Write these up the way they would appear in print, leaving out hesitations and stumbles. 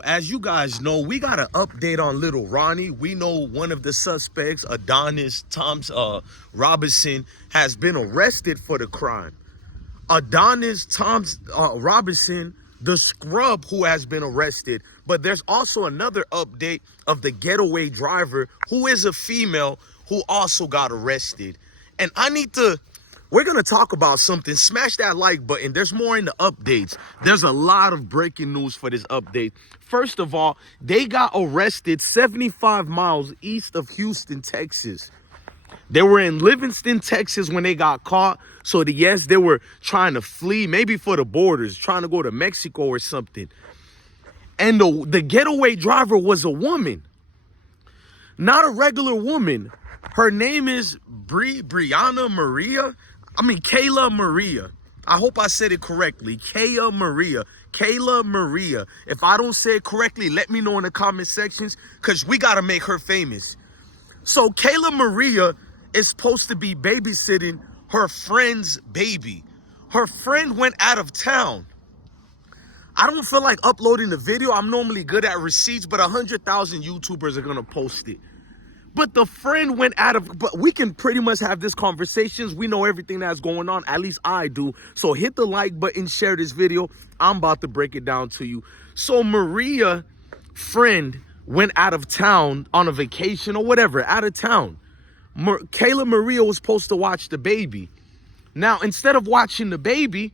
As you guys know, we got an update on little Ronnie. We know one of the suspects, Adonis Robinson, has been arrested for the crime. Adonis Robinson, the scrub who has been arrested. But there's also another update of the getaway driver, who is a female, who also got arrested. And we're going to talk about something. Smash that like button. There's more in the updates. There's a lot of breaking news for this update. First of all, they got arrested 75 miles east of Houston, Texas. They were in Livingston, Texas when they got caught. So yes, they were trying to flee, maybe for the borders, trying to go to Mexico or something. And the getaway driver was a woman, not a regular woman. Her name is Kayla Maria. I hope I said it correctly. Kayla Maria. If I don't say it correctly, let me know in the comment sections, because we got to make her famous. So Kayla Maria is supposed to be babysitting her friend's baby. Her friend went out of town. I don't feel like uploading the video. I'm normally good at receipts, but 100,000 YouTubers are going to post it. But the friend went but we can pretty much have this conversations. We know everything that's going on. At least I do. So hit the like button, share this video. I'm about to break it down to you. So Maria, friend, went out of town on a vacation or whatever, out of town. Kayla Maria was supposed to watch the baby. Now, instead of watching the baby,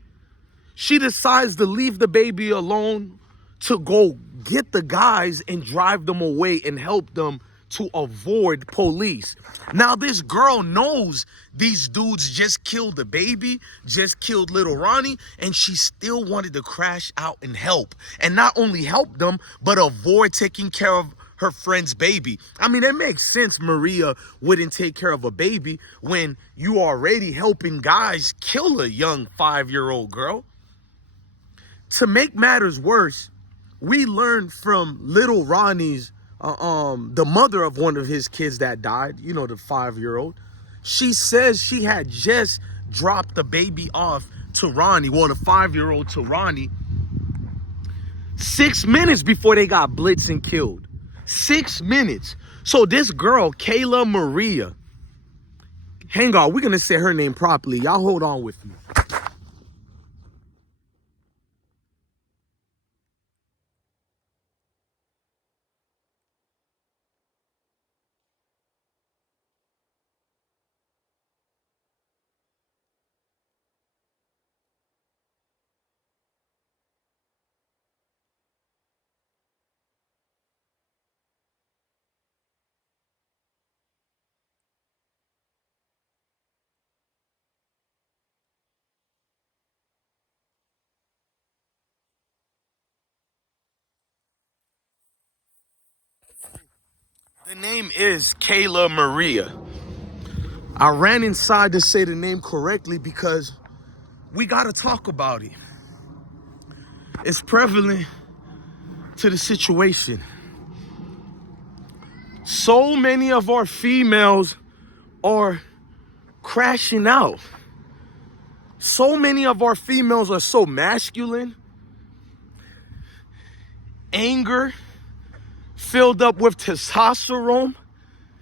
she decides to leave the baby alone to go get the guys and drive them away and help them to avoid police. Now, this girl knows these dudes just killed the baby, just killed little Ronnie, and she still wanted to crash out and help. And not only help them, but avoid taking care of her friend's baby. I mean, it makes sense Maria wouldn't take care of a baby when you already helping guys kill a young 5-year-old girl. To make matters worse, we learned from little Ronnie's the mother of one of his kids that died, you know, the 5-year-old. She says she had just dropped the baby off to Ronnie, well, the 5-year-old to Ronnie, 6 minutes before they got blitzed and killed. 6 minutes. So this girl, Kayla Maria, hang on, we're going to say her name properly. Y'all hold on with me. The name is Kayla Maria. I ran inside to say the name correctly because we got to talk about it. It's prevalent to the situation. So many of our females are crashing out. So many of our females are so masculine, anger, filled up with testosterone,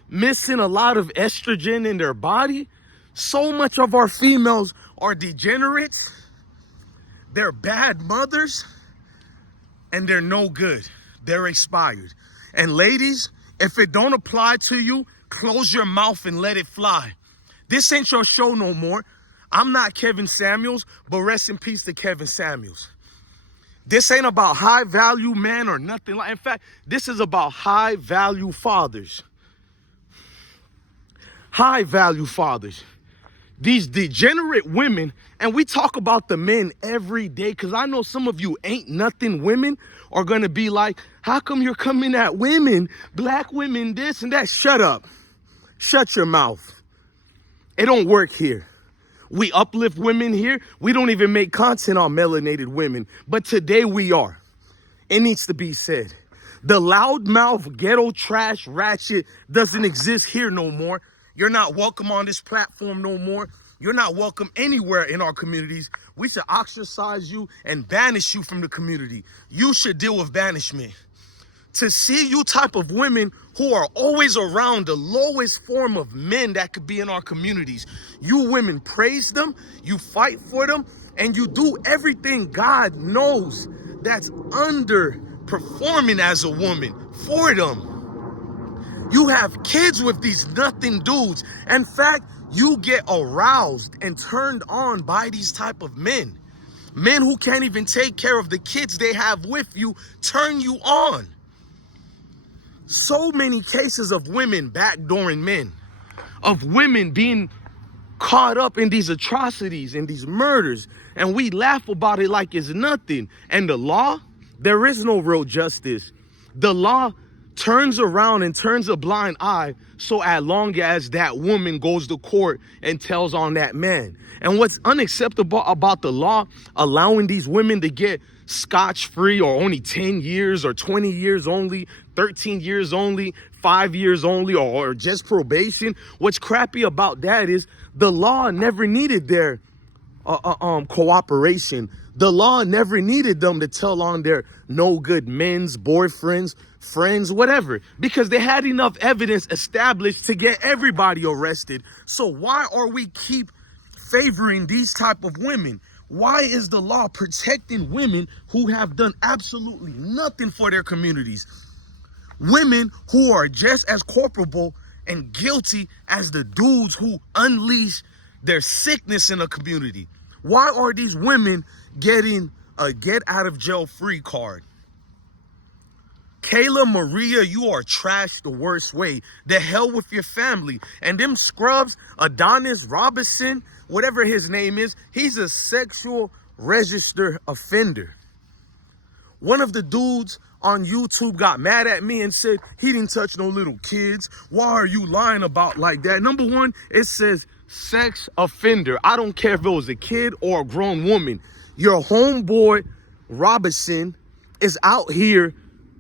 missing a lot of estrogen in their body. So much of our females are degenerates. They're bad mothers, and they're no good. They're expired. And ladies, if it don't apply to you, close your mouth and let it fly. This ain't your show no more. I'm not Kevin Samuels, but rest in peace to Kevin Samuels. This ain't about high value men or nothing like. In fact, this is about high value fathers. High value fathers. These degenerate women, and we talk about the men every day, because I know some of you ain't nothing women are going to be like, how come you're coming at women, black women, this and that? Shut up. Shut your mouth. It don't work here. We uplift women here. We don't even make content on melanated women. But today we are. It needs to be said. The loudmouth, ghetto, trash, ratchet doesn't exist here no more. You're not welcome on this platform no more. You're not welcome anywhere in our communities. We should ostracize you and banish you from the community. You should deal with banishment. To see you type of women who are always around the lowest form of men that could be in our communities. You women praise them, you fight for them, and you do everything God knows that's underperforming as a woman for them. You have kids with these nothing dudes. In fact, you get aroused and turned on by these type of men. Men who can't even take care of the kids they have with you turn you on. So many cases of women backdooring men, of women being caught up in these atrocities and these murders, and we laugh about it like it's nothing. And the law, there is no real justice. The law turns around and turns a blind eye so as long as that woman goes to court and tells on that man. And what's unacceptable about the law allowing these women to get scotch-free, or only 10 years or 20 years only, 13 years only, 5 years only, or just probation, what's crappy about that is the law never needed their cooperation. The law never needed them to tell on their no good men's boyfriends, friends, whatever, because they had enough evidence established to get everybody arrested. So why are we keep favoring these type of women? Why is the law protecting women who have done absolutely nothing for their communities? Women who are just as culpable and guilty as the dudes who unleash their sickness in a community. Why are these women getting a get out of jail free card? Kayla Maria, you are trashed the worst way. The hell with your family. And them scrubs, Adonis Robinson, whatever his name is, he's a sexual registered offender. One of the dudes on YouTube got mad at me and said he didn't touch no little kids. Why are you lying about like that? Number one, it says sex offender. I don't care if it was a kid or a grown woman. Your homeboy Robinson is out here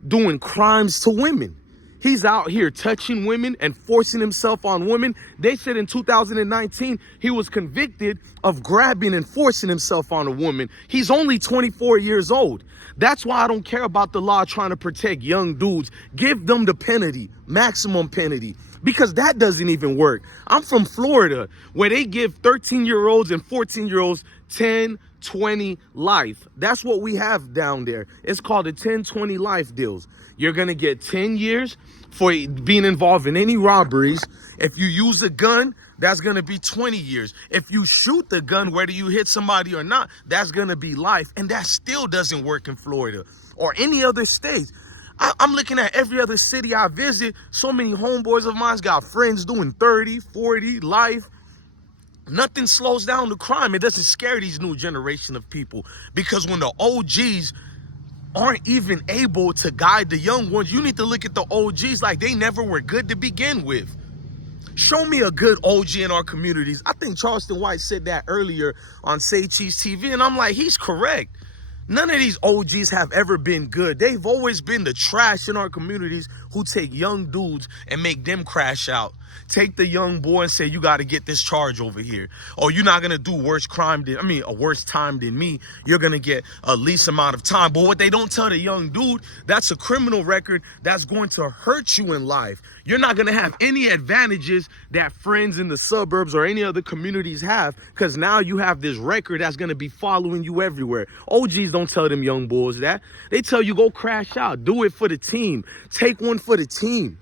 doing crimes to women. He's out here touching women and forcing himself on women. They said in 2019, he was convicted of grabbing and forcing himself on a woman. He's only 24 years old. That's why I don't care about the law trying to protect young dudes. Give them the penalty, maximum penalty, because that doesn't even work. I'm from Florida, where they give 13-year-olds and 14-year-olds 10, 20 life. That's what we have down there. It's called the 10-20 life deals. You're going to get 10 years for being involved in any robberies. If you use a gun, that's going to be 20 years. If you shoot the gun, whether you hit somebody or not, that's going to be life. And that still doesn't work in Florida or any other states. I'm looking at every other city I visit. So many homeboys of mine got friends doing 30, 40, life. Nothing slows down the crime. It doesn't scare these new generation of people, because when the OGs aren't even able to guide the young ones, you need to look at the OGs like they never were good to begin with. Show me a good OG in our communities. I think Charleston White said that earlier on Say Cheese TV, and I'm like, he's correct. None of these OGs have ever been good. They've always been the trash in our communities who take young dudes and make them crash out. Take the young boy and say, you got to get this charge over here. Or you're not going to do a worse time than me. You're going to get a least amount of time. But what they don't tell the young dude, that's a criminal record that's going to hurt you in life. You're not going to have any advantages that friends in the suburbs or any other communities have, because now you have this record that's going to be following you everywhere. OGs don't tell them young boys that. They tell you, go crash out. Do it for the team. Take one for the team.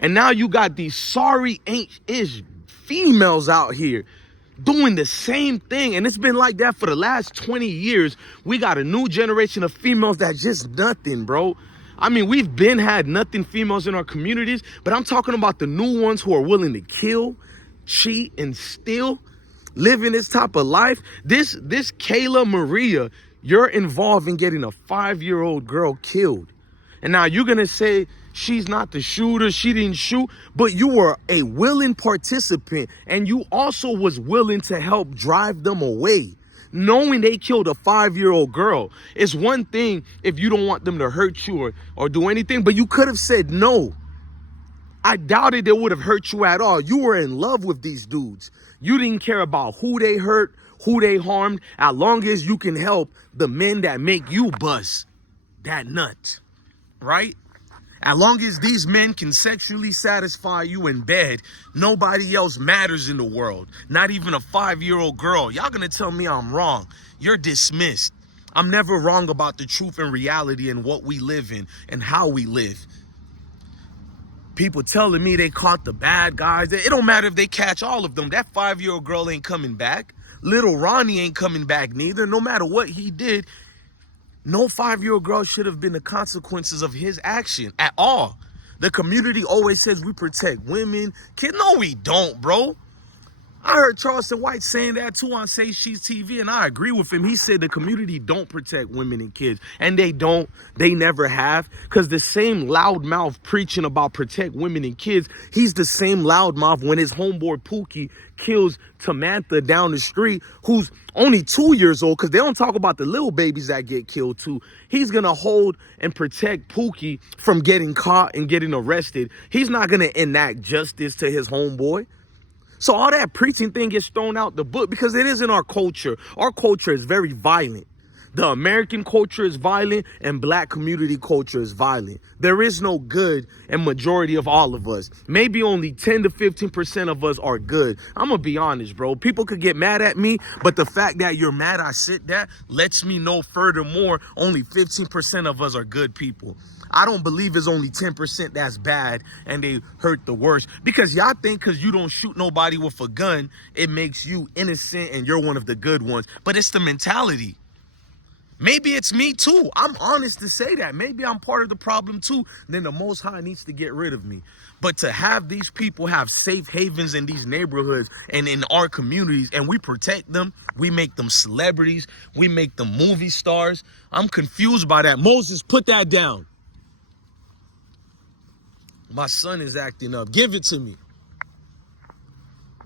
And now you got these sorry ain't-ish females out here doing the same thing. And it's been like that for the last 20 years. We got a new generation of females that just nothing, bro. I mean, we've been had nothing females in our communities, but I'm talking about the new ones who are willing to kill, cheat, and steal, living this type of life. This Kayla Maria, you're involved in getting a 5-year-old girl killed. And now you're going to say she's not the shooter, she didn't shoot, but you were a willing participant, and you also was willing to help drive them away. Knowing they killed a 5-year-old girl. It's one thing if you don't want them to hurt you or do anything, but you could have said no. I doubted they would have hurt you at all. You were in love with these dudes. You didn't care about who they hurt, who they harmed, as long as you can help the men that make you bust that nut, right? As long as these men can sexually satisfy you in bed, nobody else matters in the world. Not even a 5-year-old girl. Y'all gonna tell me I'm wrong. You're dismissed. I'm never wrong about the truth and reality and what we live in and how we live. People telling me they caught the bad guys. It don't matter if they catch all of them. That 5-year-old girl ain't coming back. Little Ronnie ain't coming back neither. No matter what he did, no 5-year-old girl should have been the consequences of his action at all. The community always says we protect women. Kid, no, we don't, bro. I heard Charleston White saying that too on Say She's TV, and I agree with him. He said the community don't protect women and kids, and they don't. They never have, because the same loudmouth preaching about protect women and kids, he's the same loudmouth when his homeboy Pookie kills Tamantha down the street, who's only 2 years old, because they don't talk about the little babies that get killed too. He's going to hold and protect Pookie from getting caught and getting arrested. He's not going to enact justice to his homeboy. So all that preaching thing gets thrown out the book because it isn't our culture. Our culture is very violent. The American culture is violent and black community culture is violent. There is no good and majority of all of us. Maybe only 10 to 15% of us are good. I'm going to be honest, bro. People could get mad at me, but the fact that you're mad I said that lets me know furthermore only 15% of us are good people. I don't believe it's only 10% that's bad and they hurt the worst. Because y'all think because you don't shoot nobody with a gun, it makes you innocent and you're one of the good ones. But it's the mentality. Maybe it's me too. I'm honest to say that. Maybe I'm part of the problem too. Then the Most High needs to get rid of me. But to have these people have safe havens in these neighborhoods and in our communities, and we protect them, we make them celebrities, we make them movie stars. I'm confused by that. Moses, put that down. My son is acting up. Give it to me.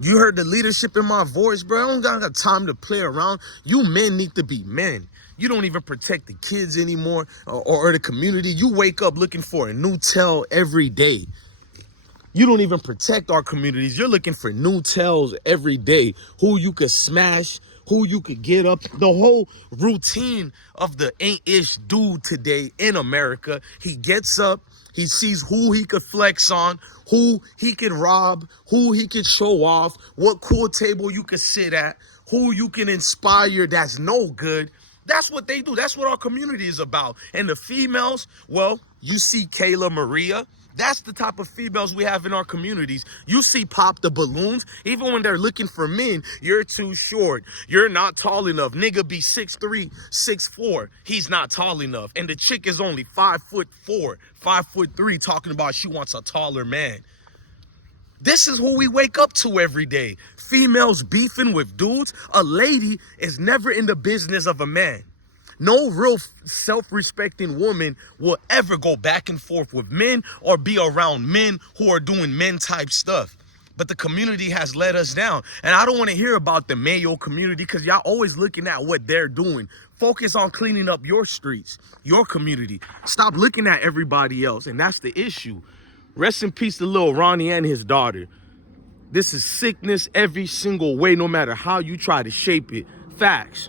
You heard the leadership in my voice, bro. I don't got time to play around. You men need to be men. You don't even protect the kids anymore or the community. You wake up looking for a new tell every day. You don't even protect our communities. You're looking for new tells every day. Who you could smash, who you could get up. The whole routine of the ain't-ish dude today in America. He gets up. He sees who he could flex on, who he could rob, who he could show off, what cool table you could sit at, who you can inspire that's no good. That's what they do. That's what our community is about. And the females, well, you see Kayla Maria. That's the type of females we have in our communities. You see Pop the Balloons. Even when they're looking for men, you're too short. You're not tall enough. Nigga be 6'3", 6'4". He's not tall enough. And the chick is only 5'4", 5'3", talking about she wants a taller man. This is who we wake up to every day. Females beefing with dudes. A lady is never in the business of a man. No real self-respecting woman will ever go back and forth with men or be around men who are doing men-type stuff. But the community has let us down. And I don't want to hear about the Mayo community because y'all always looking at what they're doing. Focus on cleaning up your streets, your community. Stop looking at everybody else. And that's the issue. Rest in peace to little Ronnie and his daughter. This is sickness every single way, no matter how you try to shape it. Facts.